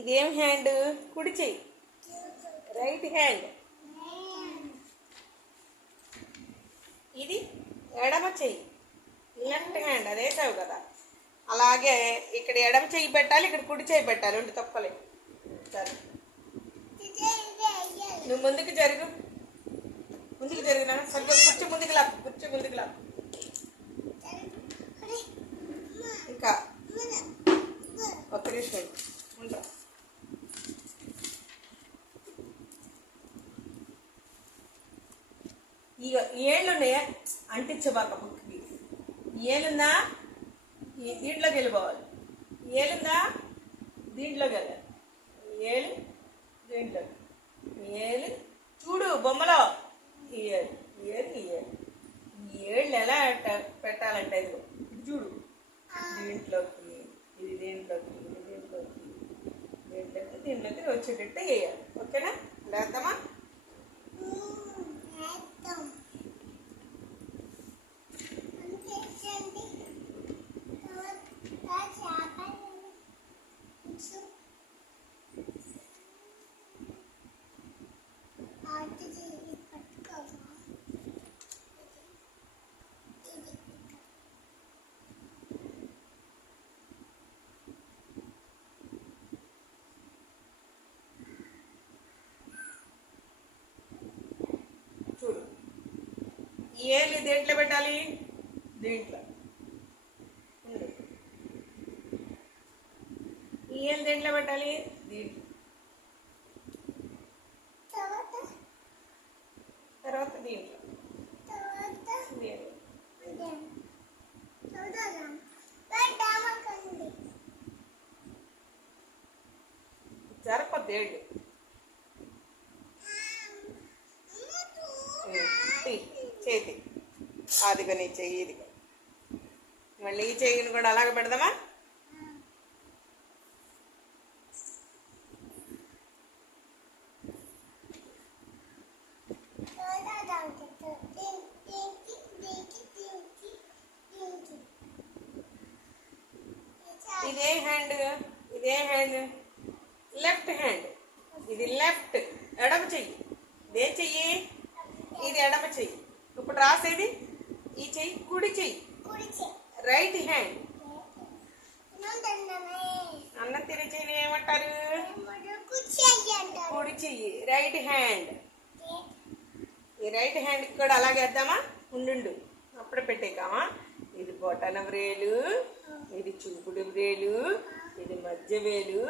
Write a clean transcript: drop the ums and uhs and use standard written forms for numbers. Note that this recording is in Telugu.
ఇదేం హ్యాండ్? కుడి చెయ్యి, రైట్ హ్యాండ్. ఇది ఎడమ చెయ్యి, లెఫ్ట్ హ్యాండ్. అదేసావు కదా. అలాగే ఇక్కడ ఎడమ చెయ్యి పెట్టాలి, ఇక్కడ కుడి చెయ్యి పెట్టాలి. ఉండి తప్పలేదు. సరే, నువ్వు ముందుకు జరుగు, ముందుకు జరిగినా సరిగ్గా కూర్చో, ముందుకు లాక్కు, కూర్చో, ముందుకు లాక్కు. ఇంకా ఒక్క నిమిషం ఉంటా. ఇక ఏళ్ళున్నాయా అంటించబాక బుక్కి. ఏలుందా? దీంట్లోకి వెళ్ళిపోవాలి. ఏలుందా? దీంట్లోకి వెళ్ళాలి. ఏలు దీంట్లోకి. ఏలు చూడు బొమ్మలో. ఈ ఏలు, ఏలు, ఈ ఏలు. ఈ ఏళ్ళు ఎలా పెట్టాలంటే ఇది చూడు. దీంట్లోకి, ఇది దీంట్లోకి, ఇది దీంట్లోకి, దీంట్లోకి, దీంట్లోకి వచ్చేటట్టు వేయాలి. ఓకేనా? లేద్దామా? చూడు, ఏళ్ళు దేంట్లో పెట్టాలి? దీంట్లో. ఈ ఏళ్ళు దేంట్లో పెట్టాలి? దీంట్లో. తర్వాత దీంట్లో. జరపద్దేళ్ళు. చేతి అదిగా నీ చెయ్యి, ఇదిగా. మళ్ళీ ఈ చెయ్యిని కూడా అలాగ పెడదామా? ఇదే హ్యాండ్, ఇదే హ్యాండ్ లెఫ్ట్ హ్యాండ్. ఇది లెఫ్ట్, ఎడమ చెయ్యి. ఇదే చెయ్యి, ఇది ఎడమ చెయ్యి. ఇప్పుడు రాసేది ఈ చెయ్యి కుడి చెయ్యి, రైట్ హ్యాండ్. అన్నం తినే చెయ్యి ఏమంటారు? కుడి చెయ్యి, రైట్ హ్యాండ్. ఈ రైట్ హ్యాండ్ కూడా అలాగే వేద్దామా? ఉండు, అప్పుడే పెట్టేద్దామా? ఇది బొటన వ్రేలు, ఇది చూపుడు వ్రేలు, ఇది మధ్య వేలు,